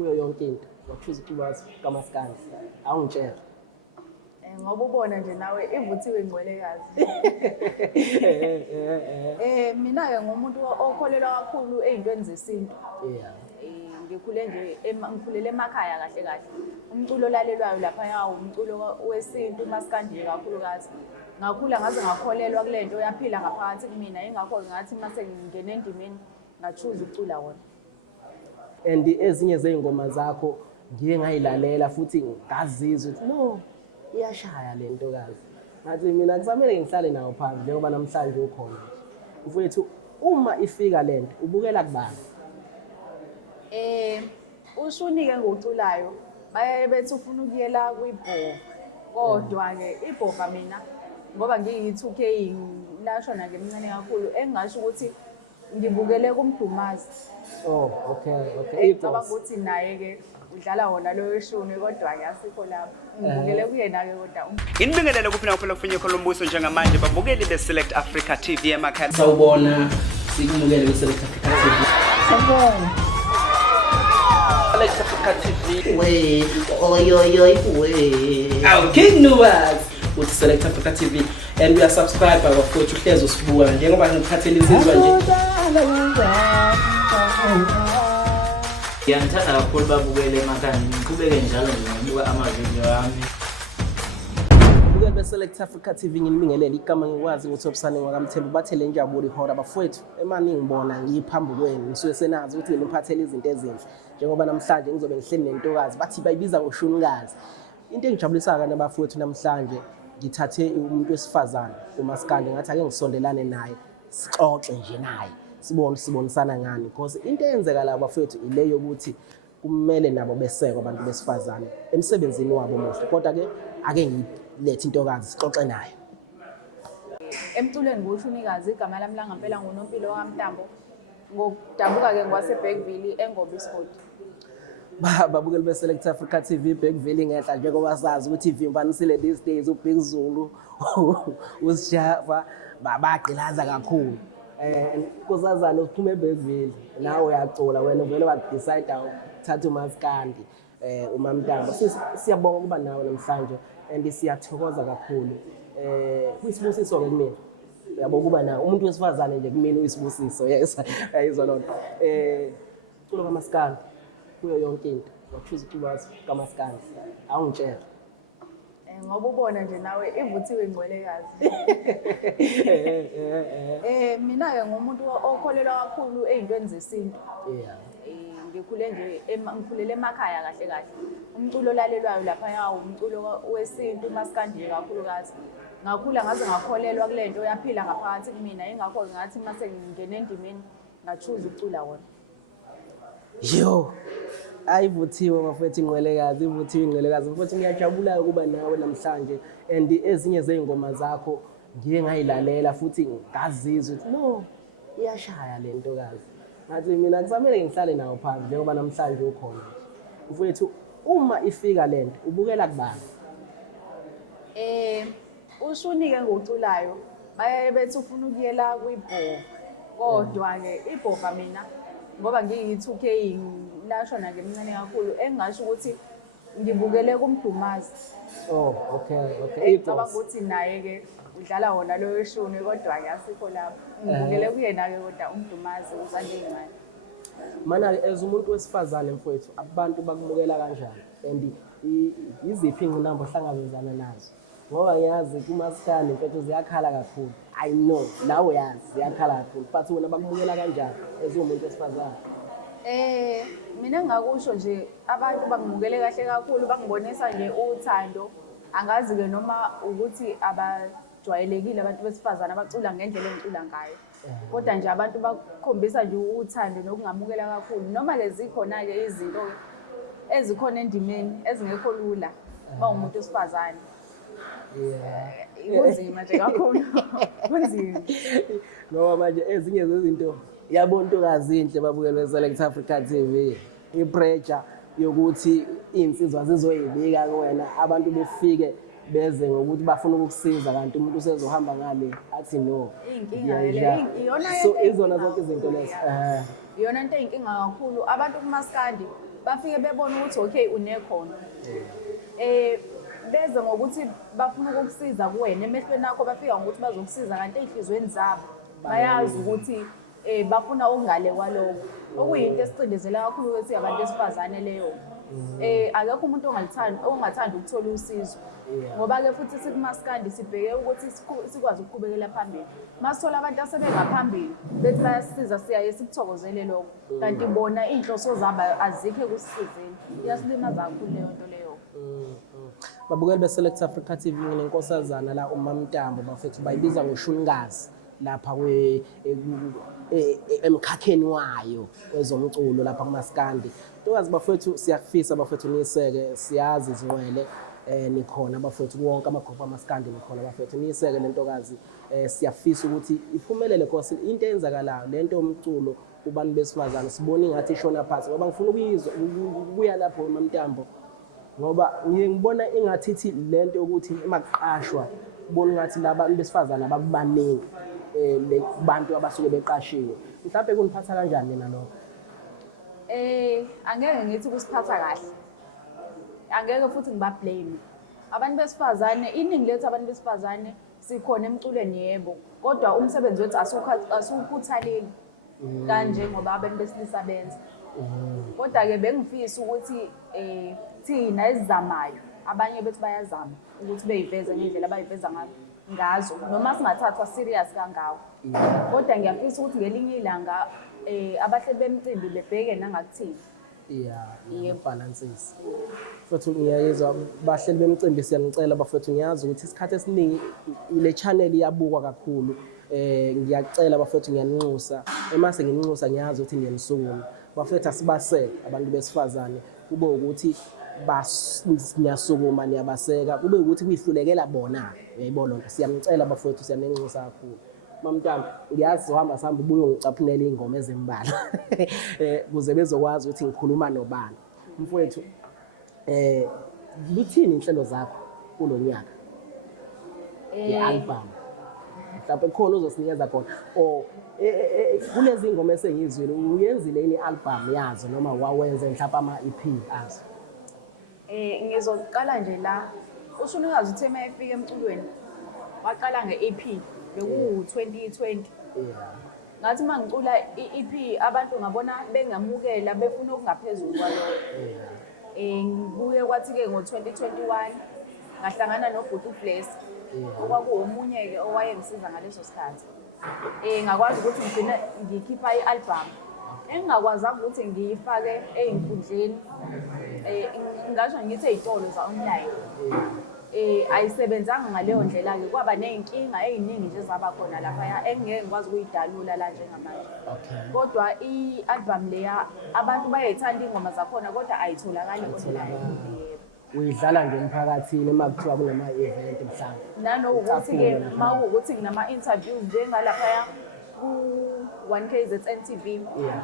kuyo yonke into wachuza ukuba kamaskandi awungitshela ngoba ubona nje nawe ivuthiwe ingcwelekazi. Mina ke ngumuntu okholelwa kakhulu ezintweni zesintu. Ngikhule nje ngikhulela emakhaya kahle kahle. Umculo olalelwayo lapha yawo umculo wesintu umaskandi kakhulukazi. Ngakhula ngaze ngakholelwa kule nto yaphila ngaphakathi kumina ingakho ngathi mase ngingene endimeni ngachuza ukucula wona. And ezinye zeingoma zakho ngiye ngayilalela futhi ngazizwa ukuthi no iyashaya le ntokazi. Ngathi mina kusamele ngihlale nawo phansi njengoba namhlanje ukhona. Mfowethu uma ifika lento ubukela kubani? Ushuni ke ngoculayo baye bethi ufuna ukuyela kwibhova. Kodwa ke ibhova mina ngoba ngiyi2K lashona ngemncane kakhulu engasho ukuthi ngibukele kumdumazi. Oh okay. Ngicabanga ukuthi naye ke udlala wona lo weshuni kodwa ke asikho lapho. Ngibukele kuyena ke kodwa. Inibingelele kuphina kuphela kufunye khona umbuso njengamanje babukeli beSelect Africa TV emakhaya. Sawubona sikumukele beSelect Africa TV. Sawubona. Select Africa TV. We Our King Nuwas with Select Africa TV and we are subscribed by bafowethu uhlezi usibuka njengoba ngiphathele insizwa nje. Ngiyangithanda kakhulu babukele emakhaya ngiqhubeke njalo ngibuka amavideo ami. Bukele beSelect Africa TV nginibingelele igama ngikwazi ukuthi obusane ngakamthembu bathele injabulo ihora bafowethu emani ngibona ngiphambi kwenu ngisuke senazi ukuthi ngiphathele izinto ezinhle njengoba namhlanje ngizobe ngihleli nentokazi bathi bayibiza ngoShunikazi. Into engijabulisa kana bafowethu namhlanje ngithathe umuntu wesifazane umaskandi ngathi ake ngisondelane naye sixoxe nje naye sibonisana ngani because into eyenzeka la bafowethu ile yokuthi kumele nabo besekwe abantu besifazane emsebenzini wabo omuhle kodwa ke ake ngilethe intokazi sixoxe naye. Emculweni ngoShunikazi igama lami la ngempela nguNompilo kaMntambo ngokudabuka ke ngwase bergvile engoba isigodi. Babukeli beSelect Africa TV bergvile ngehla njengoba sazi ukuthi ivimbanisile these days uBig Zulu usijava babagqilaza kakhulu. Kusazana uphume bergvile nawe uyacula wena vele wadecide ukuthatha umaskandi uMamntambo. Siyabonga ukuba nawe namhlanje and siyathokoza kakhulu. Kuyisibusiso ke kumina. Uyabonga ukuba nawe umuntu wesifazane nje kumina uyisibusiso. Yes ayizwa lonto. Culo kamaskandi kuyo yonke into wachuza ukuba kamaskandi awungitshela ngoba ubona nje nawe ivuthiwe ingcwelekazi. Mina ke ngumuntu okholelwa kakhulu ezintweni zesintu. Ngikhule nje ngikhulela emakhaya kahle kahle. Umculo olalelwayo lapha yawo umculo wesintu umaskandi kakhulukazi. Ngakhula ngaze ngakholelwa kule nto yaphila ngaphakathi kumina ingakho ngathi mase ngingene endimeni ngachuza ukucula wona. Yo ayivuthiwe bafethu ingcwelekazi ivuthiwe ingcwelekazi futhi ngiyajabula ukuba nawe namhlanje and ezinye zeingoma zakho ngiye ngayilalela futhi ngazizwa ukuthi no iyashaya le ntokazi. Ngathi mina kusamele ngihlale nawo phansi njengoba namhlanje ukhona. Mfowethu uma ifika lento ubukela kubani? Ushuni ke ngoculayo baye bethi ufuna ukuyela kwibhova. Kodwa ke ibhova mina ngoba ngiyi2K lashona ngemncane kakhulu engasho ukuthi ngibukele kumdumazi. Oh okay. Ngicabanga ukuthi naye ke udlala wona lo weshuni kodwa ke asikho lapho. Ngibukele kuyena ke kodwa umdumazi uzande ingane. Mana as umuntu wesifazane mfowethu abantu bakubukela kanjani and iziphi ingqinamba ohlangabezana nazo? Ngoba ngiyazi kumaskandi mfethu ziyakhala kakhulu. I know nawe yazi ziyakhala kakhulu but wena bakubukela kanjani as umuntu wesifazane? Mina ngakusho nje abantu bangibukele kahle kakhulu bangibonisa nje uthando. Angazi ke noma ukuthi abajwayelekile abantu besifazane abacula ngendlela engicula ngayo. Kodwa nje abantu bakhombisa nje uthando nokungamukela kakhulu noma lezi khona ke izinto ezikhona endimeni ezingekho lula bawumuntu wesifazane. Kunzima nje kakhulu. Kunzima. Ngoba manje ezinye zezinto yabona intokazi inhle babukele beSelect Africa TV ipressure yokuthi insizwa zizoyibika kuwena abantu befike beze ngokuthi bafuna ukukusiza kanti umuntu usezohamba ngale athi no. Inkinga le iyona so izona zonke izinto lezo iyona into eyinkinga kakhulu abantu kumaskandi bafike bebona ukuthi okay unekhono. Beze ngokuthi bafuna ukukusiza kuwena emehlweni akho bafika ngokuthi bazokusiza kanti ey'nhlizweni zabo bayazi ukuthi bafuna okungale kwalokho okuyinto esicindezela kakhulu ukuthi abantu besifazane leyo. Akekho umuntu ongathanda ukuthola usizo ngoba-ke futhi sikumaskandi sibheke ukuthi sikwazi ukuqhubekela phambili. Masithola abantu asebengaphambili bethi bayasisiza siyaye sikuthokozele lokho kanti bona iy'nhloso zabo azikho ekusisizeni. Iyasilimaza kakhulu leyo nto leyo. Babukeli be-Select Africa TV nginenkosazana la uMamntambo bafethu bayibiza ngoShunikazi lapha emkhakheni wayo wezomculo lapha kumaskandi. Ntokazi bafethu siyafisa bafethu niyiseke siyazi izinqwele nikhona bafethu wonke amagrupu amaskandi nikhona bafethu niyiseke lentokazi siyafisa ukuthi iphumelele because into eyenzakalayo lento yomculo kubantu besifazane sibona ingathi ishona phansi ngoba ngifuna ukubuya lapho eMamntambo ngoba ngibona ingathi lento yokuthi emaqashwa ubona ngathi labantu besifazane abakubaningi le bantu abasuke beqashiwe mhlawumbe kuniphatha kanjani lena lokho? Angeke ngithi kusiphatha kahle. Angeke futhi ngibablame. Abantu besifazane iningi lethu abantu besifazane sikhona emculweni yebo kodwa umsebenzi wethu asukhuthaleli kanje ngoba abantu besilisa benza. Kodwa-ke bengifisa ukuthi thina esizamayo abanye bethu bayazama ukuthi beyiveze ngendlela abayiveza ngazo noma singathathwa serious kangako. Kodwa ngiyafisa ukuthi ngelinye ilanga abahle bemcimbi bebheke nangakuthini. Balances. Futhi ngiyayizwa bahleli bemcimbi siyangicela bafethu ngiyazi ukuthi isikhathi esiningi ile channel iyabukwa kakhulu. Ngiyacela bafethu ngiyaninxusa emase ngininxusa ngiyazi ukuthi niyanisukuma bafethu asibaseke abantu besifazane kube ukuthi niyasukuma niyabaseka kube ukuthi kuyihlulekela bona uyayibona lonto siyamcela bafethu siyaninxusa kakhulu. Mamntambo ngiyazi uhamba sihamba ubuye ungicaphunela ingoma ezimbalwa kuze bezokwazi ukuthi ngikhuluma nobani mfowethu luthini inhlelo zakho kulonyaka ye-album mhlawumbe khona uzosinikeza khona or kulezi ingoma esengizwile uyenzile ini album yazo noma wawenze mhlawumbe ama-EP azo? Ngizoqala nje la uShunikazi uthe uma efika emculweni waqala nge-EP beku-2020. Ngathi uma ngicula i-EP abantu ngabona bengamukela befuna okungaphezulu kwalokho. Ngibuye kwathi-ke ngo-2021 ngahlangana nobhuti uBless okwakuwomunye-ke owayengisiza ngaleso sikhathi. Ngakwazi ukuthi ngigcine ngikhipha i-album engingakwazanga ukuthi ngiyifake ey'nkundleni ngasho ngithi ey'tolo za-online. Ayisebenzanga ngaleyo ndlela-ke kwaba ney'nkinga ey'ningi nje zaba khona laphaya engeke ngikwazi ukuyidalula la njengamanje. Kodwa i-album leya abantu bayayithanda iy'ngoma zakhona kodwa ayitholakali online. Uyidlala nje emphakathini uma kuthiwa kunama-event mhlawumbe nanokuthi-ke uma kuwukuthi nginama-interviews njengalaphaya ku-1KZN TV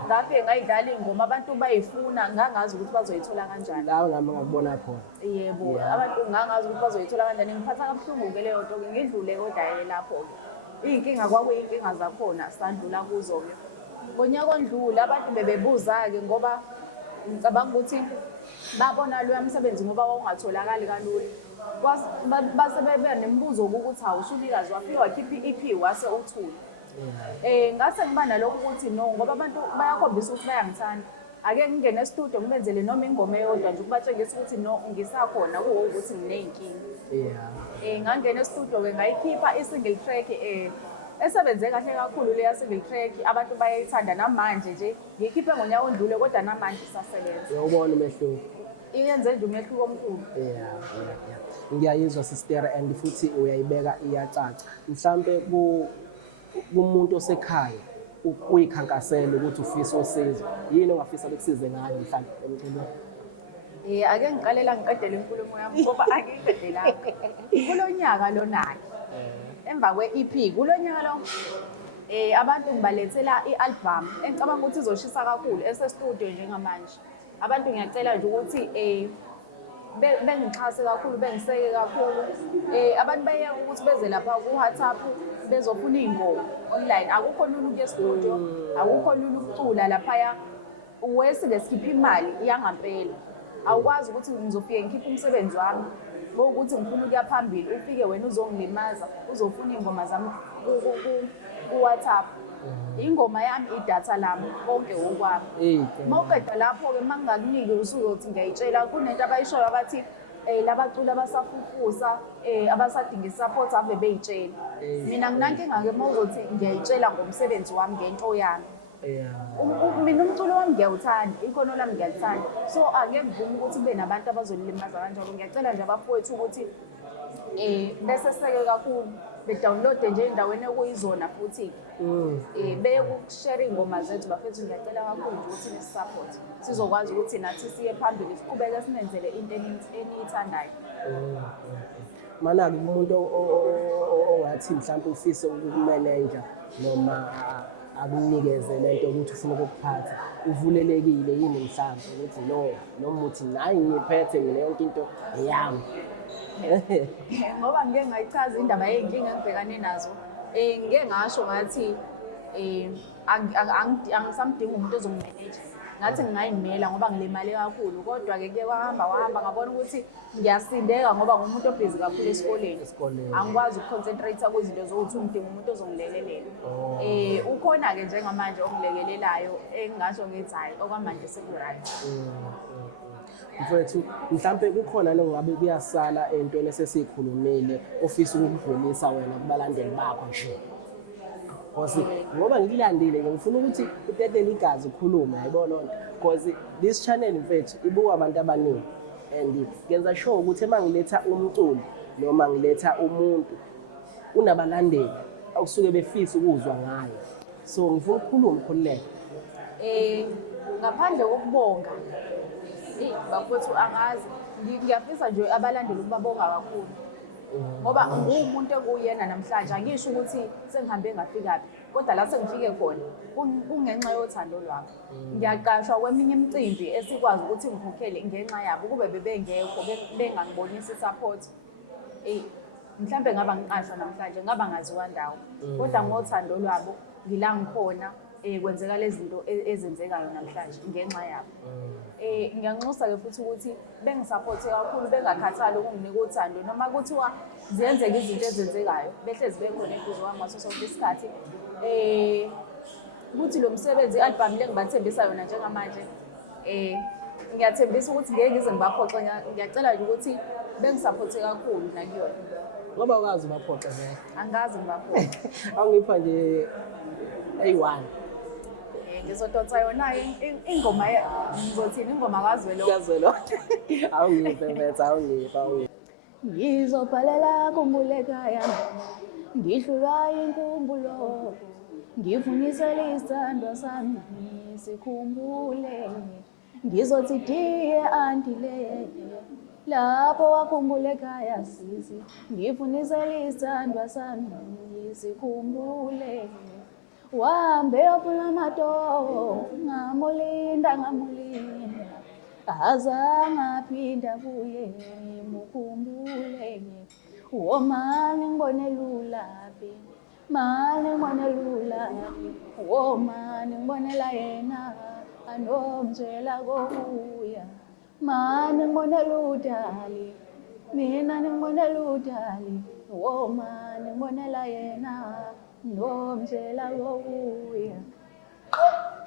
ngafike ngayidlala iy'ngoma abantu bayifuna ngangazi ukuthi bazoyithola kanjani. lawo ngakubona khona Yebo abantu ngangazi ukuthi bazoyithola kanjani. Ngiphatha kabuhlungu-ke leyo nto-ke ngidlule kodwa lapho-ke iy'nkinga kwakuyiy'nkinga zakhona sandlula kuzo-ke. Ngonyaka ondlule abantu bebebuza-ke ngoba ngicabanga ukuthi babona loya msebenzi ngoba wawungatholakali kalula. Base bebe nemibuzo ukuthi hawu Shunikazi wafike wakhipha i-EP wase uthula. Ngase ngiba nalokho ukuthi no ngoba abantu bayakhombisa ukuthi bayangithanda ake ngingene e-studio ngibenzele noma ingoma eyodwa nje ukubatshengisa ukuthi no ngisakhona kuwo ukuthi nginey'nkinga. Ngangena e-studio-ke ngayikhipha i-single track esebenze kahle kakhulu leya single track abantu bayayithanda namanje nje ngikhiphe ngonyaka ondlule kodwa namanje isasebenza. Ubona umehluko iyenze nje umehluko omkhulu. Ngiyayizwa sister and futhi uyayibeka iyacaca mhlambe kumuntu osekhaya uyikhankasela ukuthi ufisa usizo yini ongafisa bekusize ngayo mhlambe emculweni? Ake ngiqalela ngiqedele inkulumo yami ngoba angiyiqedelanga kulonyaka lonayo emva kwe-EP kulonyaka lo abantu ngibalethela i-album engicabanga ukuthi izoshisa kakhulu ese-studio njengamanje. Abantu ngiyacela nje ukuthi bengixhase kakhulu bengiseke kakhulu. Abantu bayeke ukuthi beze lapha ku-WhatsApp bezofuna iy'ngoma online. Akukho lula ukuya e-studio, akukho lula ukucula laphaya wese-ke sikhipha imali yangampela. Awukwazi ukuthi ngizofike ngikhiphe umsebenzi wami bokuthi ngifuna ukuya phambili ufike wena uzongilimaza uzofuna iy'ngoma zami ku-WhatsApp. Ingoma yami idatha lami konke okwami. Uma uqeda lapho-ke uma ngingakuniki usuzothi ngiyayitshela kunento abayishoyo abathi labaculi abasafufusa abasadinga i-support ave bey'tshela. Mina nginankinga-ke uma uzothi ngiyayitshela ngomsebenzi wami ngento yami. Mina umculo wami ngiyawuthanda, ikhono lami ngiyalithanda. So angeke ngivume ukuthi kube nabantu abazolilimaza kanjalo. Ngiyacela nje abafowethu ukuthi beseseke kakhulu bedownloade nje endaweni ekuyizona futhi beye ukushare iy'ngoma zethu. Bafethu ngiyacela kakhulu ukuthi nisi-support sizokwazi ukuthi nathi siye phambili siqhubeke sinenzele into eniyithandayo. Mana-ke umuntu ongathi mhlawumbe ufise ukukumeneja noma akunikeze lento ukuthi ufuna ukukuphatha uvulelekile yini mhlawumbe ukuthi noma uthi nayi ngiphethe mina yonke into eyami. Ngoba ngike ngayichaza indaba yey'nkinga engibhekane nazo, ngike ngasho ngathi angisamdingi umuntu ozongimeneja, ngathi ngingayimela ngoba ngilimale kakhulu. Kodwa-ke kuye wahamba ngabona ukuthi ngiyasindeka ngoba ngumuntu obhizi kakhulu esikoleni. Angikwazi ukuconcentrate kwizinto zokuthi ngidinga umuntu ozongilekelela. Ukhona-ke njengamanje ongilekelelayo engingasho ngithi hhayi okwamanje seku-right. Mfowethu, mhlawumbe kukhona nongabe kuyasala entweni esesiyikhulumile ofisa ukukudlulisa wena kubalandeli bakho nje. Ngoba ngikulandile ngifuna ukuthi utetele igazi ukhulume, yayibona lonto. Because this channel mfethu ibuka abantu abaningi and ngenza sure ukuthi uma ngiletha umculo noma ngiletha umuntu unabalandeli akusuke befisa ukuzwa ngayo. So ngifuna ukukhuluma khululeka. Ngaphandle kokubonga bafowethu angazi ngiyafisa nje abalandeli ukubabonga kakhulu. Ngoba ngumuntu ekuyena namhlanje angisho ukuthi sengihambe ngafikaphi kodwa la sengifike khona kungenxa yothando lwami. Ngiyaqashwa kweminye imicimbi esikwazi ukuthi ngikhokhele ngenxa yabo kube bebengekho bengangibonisi support. Mhlambe ngaba ngiqashwa namhlanje ngaba ngaziwa ndawo kodwa ngothando lwabo ngila ngikhona kwenzeka lezi zinto ezenzekayo namhlanje ngenxa yabo. Ngiyanxusa-ke futhi ukuthi bengisapothe kakhulu bengakhathali ukunginika uthando noma kuthiwa ziyenzeka izinto ezenzekayo behlezi bekhona eduze kwami ngaso sonke isikhathi. Ukuthi lo msebenzi i-album le ngibathembisa yona njengamanje ngiyathembisa ukuthi ngeke ngize ngibaphoxe. Ngiyacela nje ukuthi bengisapothe kakhulu nakuyona. Ngoba ukazi ubaphoxe vele. Angazi ngibaphoxe. Awungipha nje A1. Ngizodonsa yona ingoma ngizothini ingoma kazwelo. Awungiphe mfethu awungiphe. Ngizobhalela khumbule ekhaya ngihlulwa inkumbulo ngifunisela isithandwa sami sikhumbule ngizothi diye andile lapho wakhumbula ekhaya sisi ngifunisela isithandwa sami sikhumbule wahambe yofuna amatoho ngamulinda azange aphinda abuye ngimukhumbule womani ngibone lulaphi mani ngibone lulaphi womani ngibonela yena anomtshela kokuya mani ngibone ludali mina ngibone ludali womani ngibonela yena nomtshela kokuya.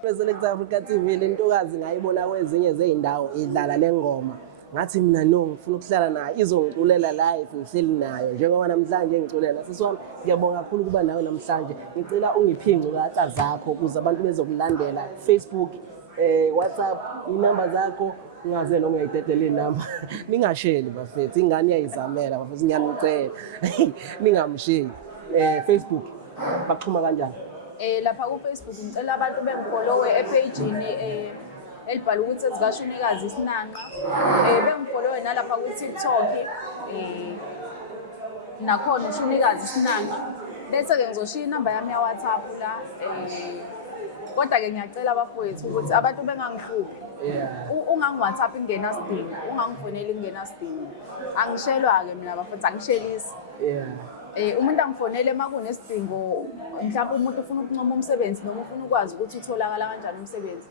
Wezinkabi Africa TV le ntokazi ngayibona kwezinye zey'ndawo idlala le ngoma ngathi mina no ngifuna ukuhlala nayo izongiculela live ngihleli nayo njengoba namhlanje ngiculela sisi wami. Ngiyabonga kakhulu kuba nawe namhlanje. Ngicela ungiphinge ukatha zakho ukuze abantu bezokulandela Facebook, WhatsApp, inamba zakho ungaze noma uyayitetela inamba. Ningasheli bafethu ingane iyayizamela bafethu ngiyanicela ningamsheli. Facebook bakuxhuma kanjani? Lapha ku-Facebook ngicela abantu bengifollowe epagini elibhala ukuthi ezikashunikazi isinanqa. Bengifollowe nalapha ku-TikTok nakhona ushunikazi isinanqa. Bese-ke ngizoshiya inamba yami ya-WhatsApp la. Kodwa-ke ngiyacela abafowethu ukuthi abantu bengangihluphi. Ungangi-WhatsApp ingenasidingo, ungangifoneli ingenasidingo. Angishelwa-ke mina bafethu angishelisi. Umuntu angifonele uma kunesidingo mhlawumbe umuntu ufuna ukunqoma umsebenzi noma ufuna ukwazi ukuthi utholakala kanjani umsebenzi.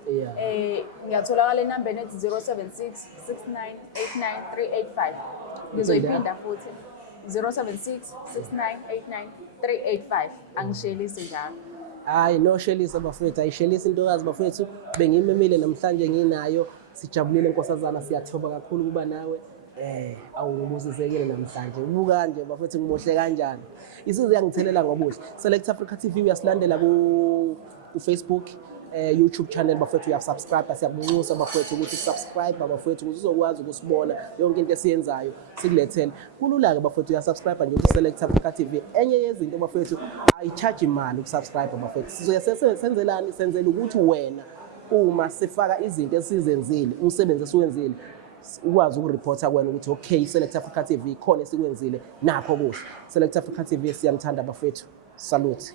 Ngiyatholakala enambeni ethi 076 6989 385. Ngizoyiphinda futhi 076 6989 385. Angishelise njalo. Hayi no shelisa bafethu, ayishelisa intokazi bafethu, bengimemile namhlanje nginayo, sijabulile nkosazana, siyathoba kakhulu kuba nawe. Awungibuzisekile namhlanje. Ubuka nje bafethu ngimohle kanjani. Isizwe yangithelela ngobuhle. Select Africa TV uyasilandela ku Facebook, YouTube channel bafethu uyasubscribe, siyabuncusa bafethu ukuthi subscribe bafethu ukuthi uzokwazi ukusibona yonke into esiyenzayo sikulethele. Kulula ke bafethu uyasubscribe nje ukuthi Select Africa TV. Enye yezinto bafethu ayicharge imali ukusubscribe bafethu. Sizoyenzelani, senzela ukuthi wena uma sifaka izinto esizenzile, umsebenzi esiwenzile, ukwazi ukureporta kwena ukuthi okay Select Africa TV khona esikwenzile nakho kuhle. Select Africa TV siyanthanda bafethu. Salute.